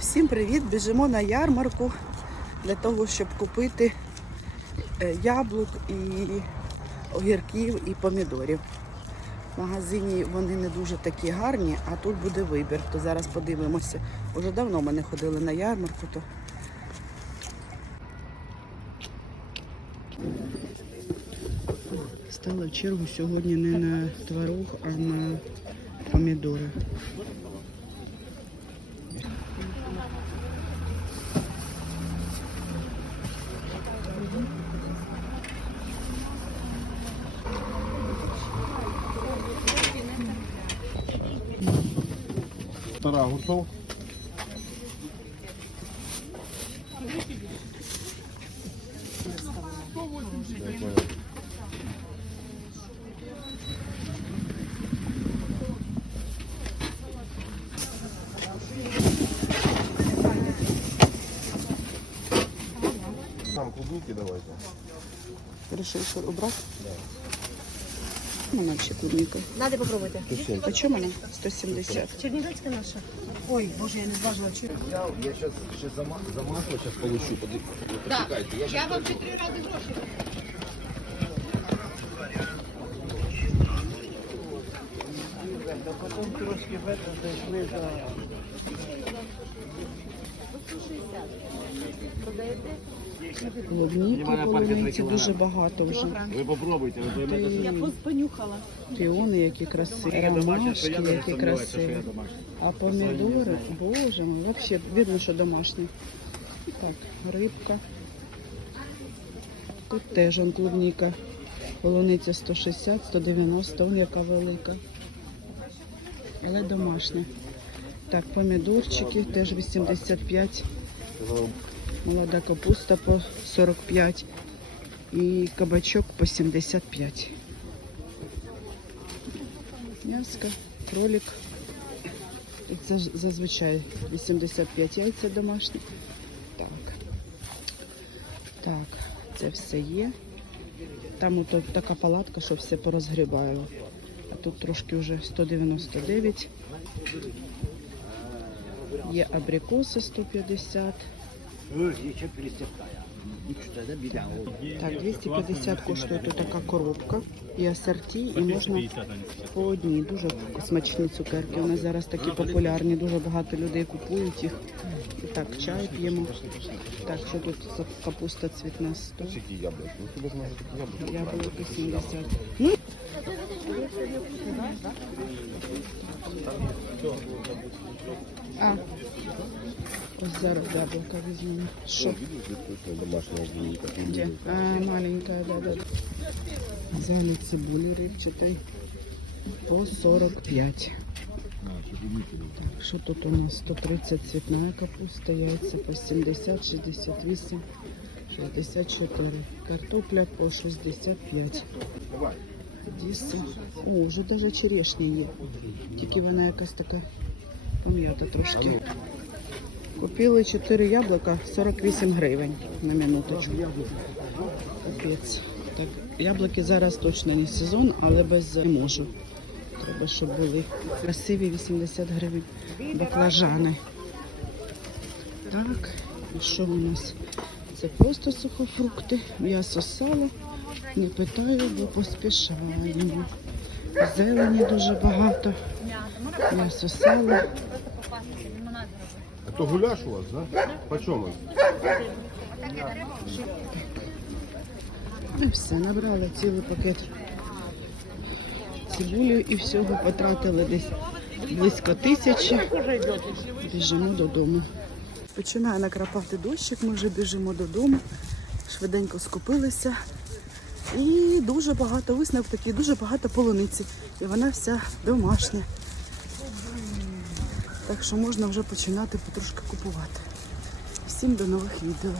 Всім привіт! Біжимо на ярмарку для того, щоб купити е, яблук і огірків і помідорів. В магазині вони не дуже такі гарні, а тут буде вибір. То зараз подивимося. Уже давно ми не ходили на ярмарку, то стала в чергу сьогодні не на творог, а на помідори. Полтора огурцов. Там клубники давайте. Решив що убрати? Вона ще клубніка. Надо попробуйте. А чому вона? 170. Чернігівська наша. Ой, боже, я не зважила. Чи... Я, я сейчас, сейчас зама, замасло сейчас получу. Под... Почекайте, я Я вам вже три рази гроші. Клубніки полуниці дуже багато вже. Ви попробуйте, ви поймете, Я просто понюхала. Піони, які красиві, ромашки, які красиві. А помідори, боже мой, взагалі видно, що домашні. Так, рибка. Тут теж он клубніка. Полуниця 160, 190, он яка велика. Але домашня. Так, помідорчики теж 85. Молода капуста по 45 і кабачок по 75. М'яско, кролик. Це зазвичай 85 яйця домашні. Так. Так, це все є. Там ото така палатка, що все порозгрібаю. А тут трошки вже 199. Є абрикоси 150. Так, 250 коштує така коробка і асорті, і можна по одній. Дуже смачні цукерки. Вони зараз такі популярні, дуже багато людей купують їх. І так, чай п'ємо. Так, що тут за капуста цвітна 100, Які яблуки? Ну, хіба знаєш, такі яблуки? яблуки 70. Ну, а, ось зараз яблука візьмемо. Що? Клубника. А, маленькая, да, да. Взяли цибули рыбчатой по 45. Так, що тут у нас? 130 цвітна капуста, яйця по 70, 68, 64. Картопля по 65. Діси. О, вже навіть черешня є. Тільки вона якась така пом'ята трошки. Купили 4 яблука, 48 гривень на минуточку. Капець. Так, яблуки зараз точно не сезон, але без не можу. Треба, щоб були красиві 80 гривень баклажани. Так, і що у нас? Це просто сухофрукти, м'ясо сало. Не питаю, бо поспішаємо. Зелені дуже багато. М'ясо сало. А то гуляш у вас, да? Почем он? І все, набрали цілий пакет цибулі і всього потратили десь близько тисячі. Біжимо додому. Починає накрапати дощик, ми вже біжимо додому, швиденько скупилися. І дуже багато висновок такий, дуже багато полуниці. І вона вся домашня. Так що можна вже починати потрошки купувати. Всім до нових відео.